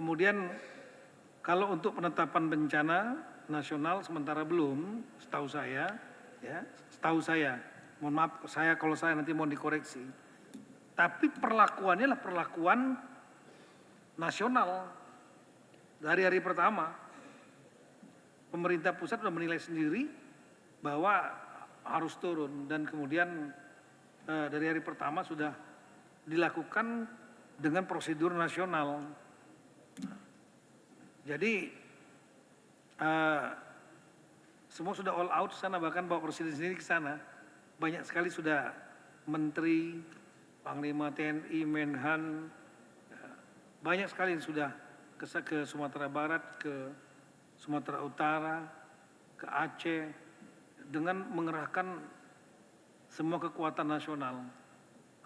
Kemudian kalau untuk penetapan bencana nasional sementara belum, setahu saya, ya, setahu saya, mohon maaf kalau saya nanti mau dikoreksi. Tapi perlakuannya adalah perlakuan nasional dari hari pertama. Pemerintah pusat sudah menilai sendiri bahwa harus turun dan kemudian dari hari pertama sudah dilakukan dengan prosedur nasional. Jadi semua sudah all out sana, bahkan Bapak Presiden sendiri ke sana. Banyak sekali sudah Menteri, Panglima TNI, Menhan, banyak sekali yang sudah ke Sumatera Barat, ke Sumatera Utara, ke Aceh, dengan mengerahkan semua kekuatan nasional.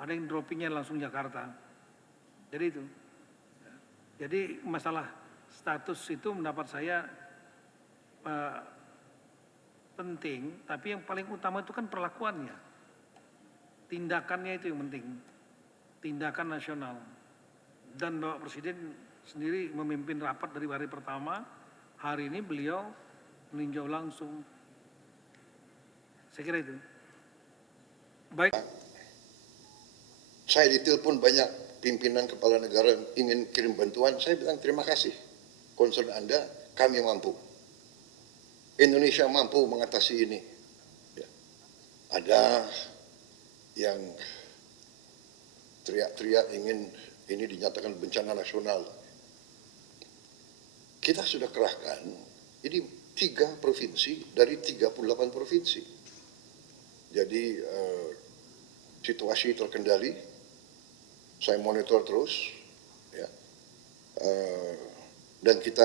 Ada yang droppingnya langsung Jakarta. Jadi itu. Jadi masalah status itu mendapat saya penting, tapi yang paling utama itu kan perlakuannya. Tindakannya itu yang penting. Tindakan nasional. Dan Bapak Presiden sendiri memimpin rapat dari hari pertama. Hari ini beliau meninjau langsung. Saya kira itu. Baik. Saya ditelepon banyak pimpinan kepala negara yang ingin kirim bantuan. Saya bilang terima kasih. Concern Anda, kami mampu. Indonesia mampu mengatasi ini. Ya. Ada yang teriak-teriak ingin ini dinyatakan bencana nasional. Kita sudah kerahkan, ini 3 provinsi dari 38 provinsi. Jadi situasi terkendali, saya monitor terus, ya. Dan kita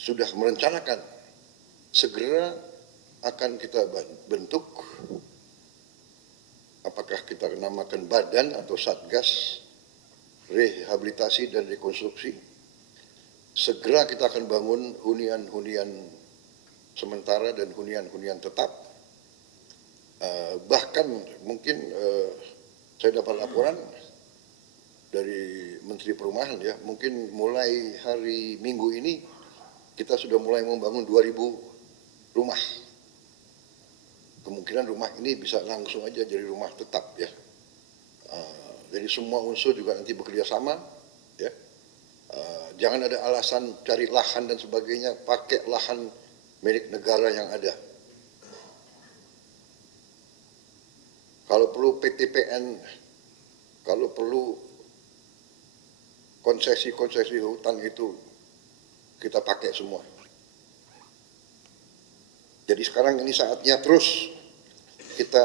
sudah merencanakan segera akan kita bentuk, apakah kita namakan badan atau satgas rehabilitasi dan rekonstruksi. Segera kita akan bangun hunian-hunian sementara dan hunian-hunian tetap. Bahkan mungkin saya dapat laporan dari Menteri Perumahan, ya, mungkin mulai hari Minggu ini kita sudah mulai membangun 2.000 rumah. Kemungkinan rumah ini bisa langsung aja jadi rumah tetap, ya. Jadi semua unsur juga nanti bekerja sama, ya. Jangan ada alasan cari lahan dan sebagainya, pakai lahan milik negara yang ada. Kalau perlu PTPN, kalau perlu konsesi-konsesi hutan itu kita pakai semua. Jadi sekarang ini saatnya terus kita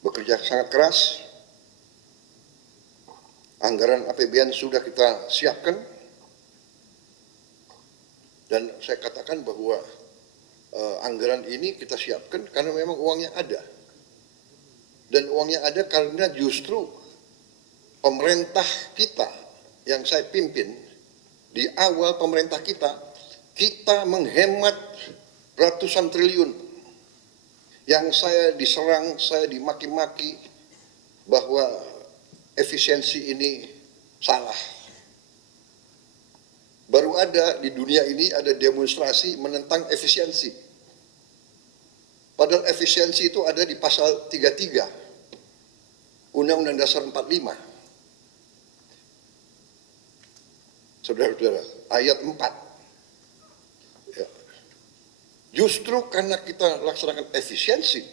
bekerja sangat keras. Anggaran APBN sudah kita siapkan, dan saya katakan bahwa anggaran ini kita siapkan karena memang uangnya ada. Dan uangnya ada karena justru pemerintah kita yang saya pimpin, di awal pemerintah kita menghemat ratusan triliun. Yang saya diserang, saya dimaki-maki bahwa efisiensi ini salah. Baru ada di dunia ini ada demonstrasi menentang efisiensi. Padahal efisiensi itu ada di pasal 33 Undang-Undang Dasar 45. Saudara-saudara, ayat 4. Ya. Justru karena kita laksanakan efisiensi,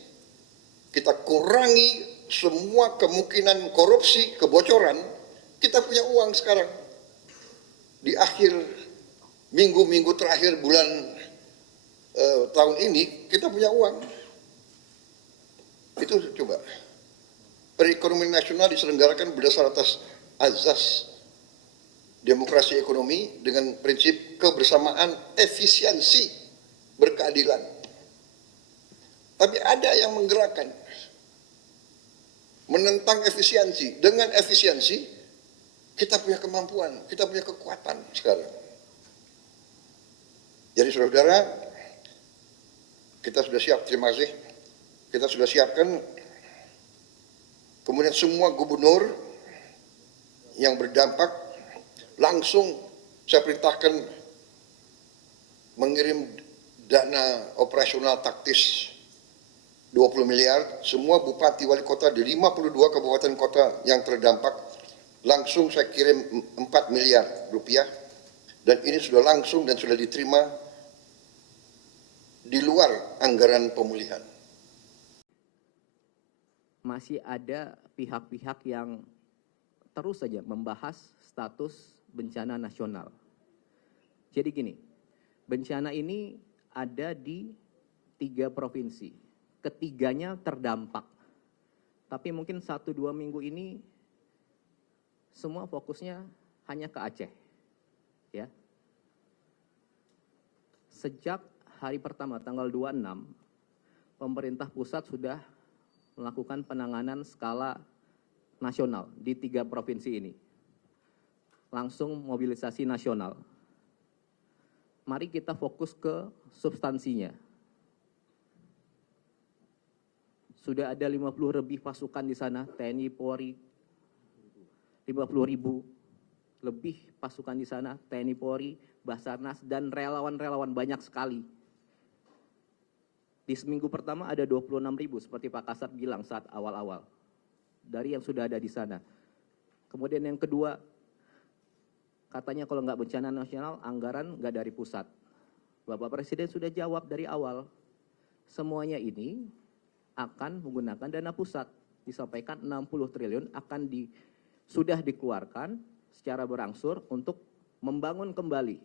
kita kurangi semua kemungkinan korupsi, kebocoran, kita punya uang sekarang. Di akhir minggu-minggu terakhir bulan tahun ini, kita punya uang. Itu coba. Perekonomian nasional diselenggarakan berdasar atas azas demokrasi ekonomi dengan prinsip kebersamaan, efisiensi, berkeadilan. Tapi ada yang menggerakkan, menentang efisiensi. Dengan efisiensi, kita punya kemampuan, kita punya kekuatan sekarang. Jadi saudara-saudara, kita sudah siap, terima kasih. Kita sudah siapkan Kemudian semua gubernur yang berdampak langsung saya perintahkan mengirim dana operasional taktis 20 miliar. Semua bupati wali kota di 52 kabupaten kota yang terdampak langsung saya kirim 4 miliar rupiah. Dan ini sudah langsung dan sudah diterima di luar anggaran pemulihan. Masih ada pihak-pihak yang terus saja membahas status bencana nasional. Jadi gini, bencana ini ada di 3 provinsi, ketiganya terdampak. Tapi mungkin 1-2 minggu ini semua fokusnya hanya ke Aceh. Ya. Sejak hari pertama tanggal 26, pemerintah pusat sudah melakukan penanganan skala nasional di 3 provinsi ini. Langsung mobilisasi nasional. Mari kita fokus ke substansinya. Sudah ada 50 lebih pasukan di sana, TNI, Polri, 50.000 lebih pasukan di sana, TNI, Polri, Basarnas, dan relawan-relawan banyak sekali. Di seminggu pertama ada 26.000 seperti Pak Kasat bilang saat awal-awal. Dari yang sudah ada di sana. Kemudian yang kedua, katanya kalau nggak bencana nasional, anggaran nggak dari pusat. Bapak Presiden sudah jawab dari awal. Semuanya ini akan menggunakan dana pusat. Disampaikan 60 triliun sudah dikeluarkan secara berangsur untuk membangun kembali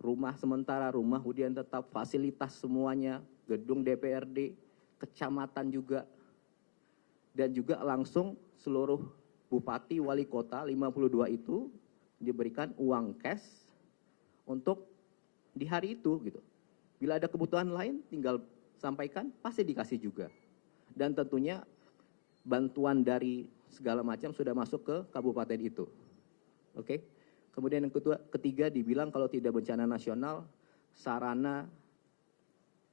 rumah sementara, rumah hunian tetap, fasilitas semuanya, gedung DPRD, kecamatan juga, dan juga langsung seluruh bupati, wali kota, 52 itu diberikan uang cash untuk di hari itu gitu. Bila ada kebutuhan lain tinggal sampaikan, pasti dikasih juga. Dan tentunya bantuan dari segala macam sudah masuk ke kabupaten itu. Oke. Kemudian yang ketiga dibilang kalau tidak bencana nasional, sarana,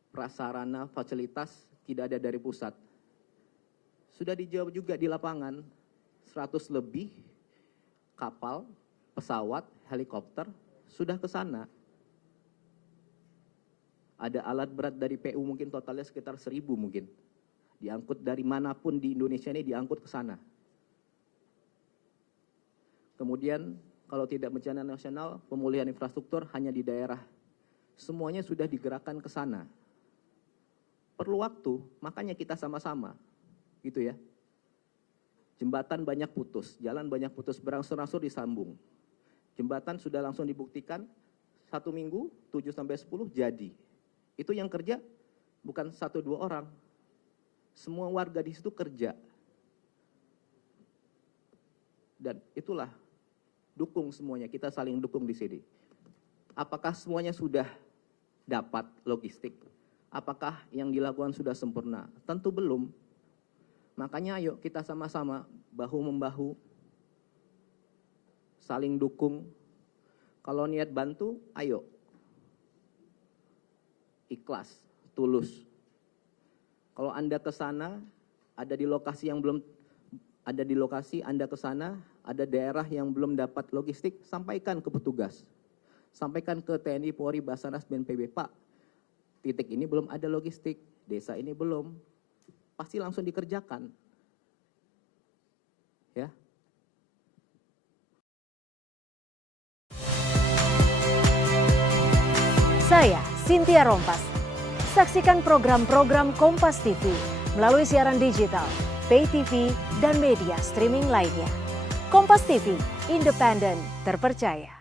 prasarana, fasilitas tidak ada dari pusat. Sudah dijawab juga di lapangan, 100 lebih kapal, pesawat, helikopter sudah ke sana. Ada alat berat dari PU mungkin totalnya sekitar 1.000 mungkin. Diangkut dari manapun di Indonesia ini diangkut ke sana. Kemudian kalau tidak bencana nasional, pemulihan infrastruktur hanya di daerah. Semuanya sudah digerakkan ke sana. Perlu waktu, makanya kita sama-sama. Gitu ya. Jembatan banyak putus, jalan banyak putus, berangsur-angsur disambung. Jembatan sudah langsung dibuktikan, 1 minggu, 7-10 jadi. Itu yang kerja bukan 1-2 orang. Semua warga di situ kerja. Dan itulah, dukung semuanya, kita saling dukung di sini. Apakah semuanya sudah dapat logistik? Apakah yang dilakukan sudah sempurna? Tentu belum. Makanya ayo kita sama-sama bahu-membahu, saling dukung. Kalau niat bantu, ayo. Ikhlas, tulus. Kalau Anda ke sana, ada di lokasi yang belum, ada di lokasi Anda ke sana, ada daerah yang belum dapat logistik, sampaikan ke petugas. Sampaikan ke TNI, Polri, Basarnas, BNPB, Pak, titik ini belum ada logistik, desa ini belum, pasti langsung dikerjakan. Ya. Saya Cynthia Rompas. Saksikan program-program Kompas TV melalui siaran digital, pay TV, dan media streaming lainnya. Kompas TV, independen, terpercaya.